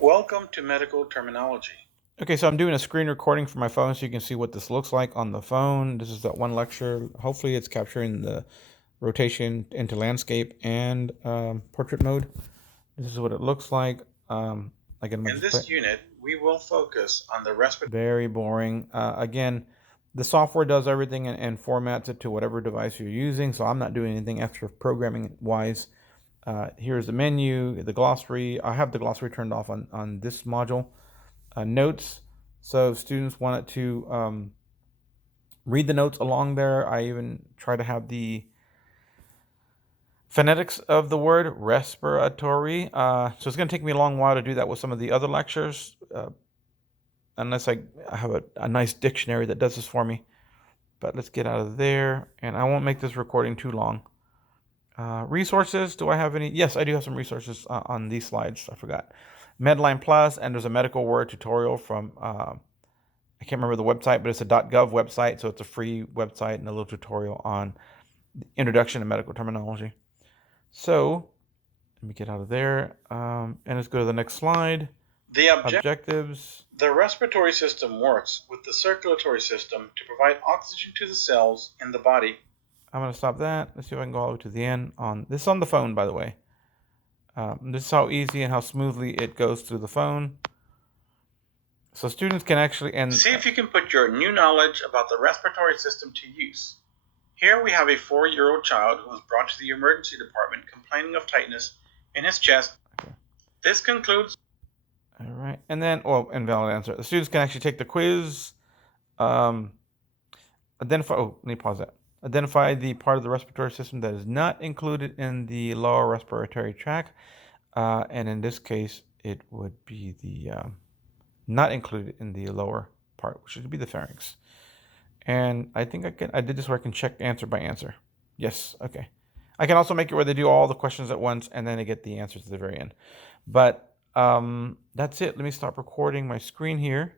Welcome to Medical Terminology. Okay, so I'm doing a screen recording for my phone so you can see what this looks like on the phone. This is that one lecture. Hopefully it's capturing the rotation into landscape and portrait mode. This is what it looks like. Again, In this unit, we will focus on the respiratory. Very boring. Again, the software does everything and formats it to whatever device you're using, so I'm not doing anything extra programming wise. Here's the menu, the glossary. I have the glossary turned off on this module. Notes, so students wanted to read the notes along there. I even try to have the phonetics of the word respiratory. So it's going to take me a long while to do that with some of the other lectures, unless I have a nice dictionary that does this for me. But let's get out of there, and I won't make this recording too long. Resources, do I have any? Yes, I do have some resources on these slides. I forgot. Medline Plus, and there's a medical word tutorial from, I can't remember the website, but it's a .gov website, so it's a free website and a little tutorial on the introduction to medical terminology. So, let me get out of there, and let's go to the next slide. The Objectives. The respiratory system works with the circulatory system to provide oxygen to the cells in the body. I'm going to stop that. Let's see if I can go all the way to the end. This is on the phone, by the way. This is how easy and how smoothly it goes through the phone. So students can actually see if you can put your new knowledge about the respiratory system to use. Here we have a 4-year-old child who was brought to the emergency department complaining of tightness in his chest. Okay. This concludes. All right, and then, invalid answer. The students can actually take the quiz. Identify. Oh, let me pause that. Identify the part of the respiratory system that is not included in the lower respiratory tract, and in this case, it would be the not included in the lower part, which would be the pharynx. And I think I did this where I can check answer by answer. Yes, okay. I can also make it where they do all the questions at once and then they get the answers at the very end. But that's it. Let me stop recording my screen here.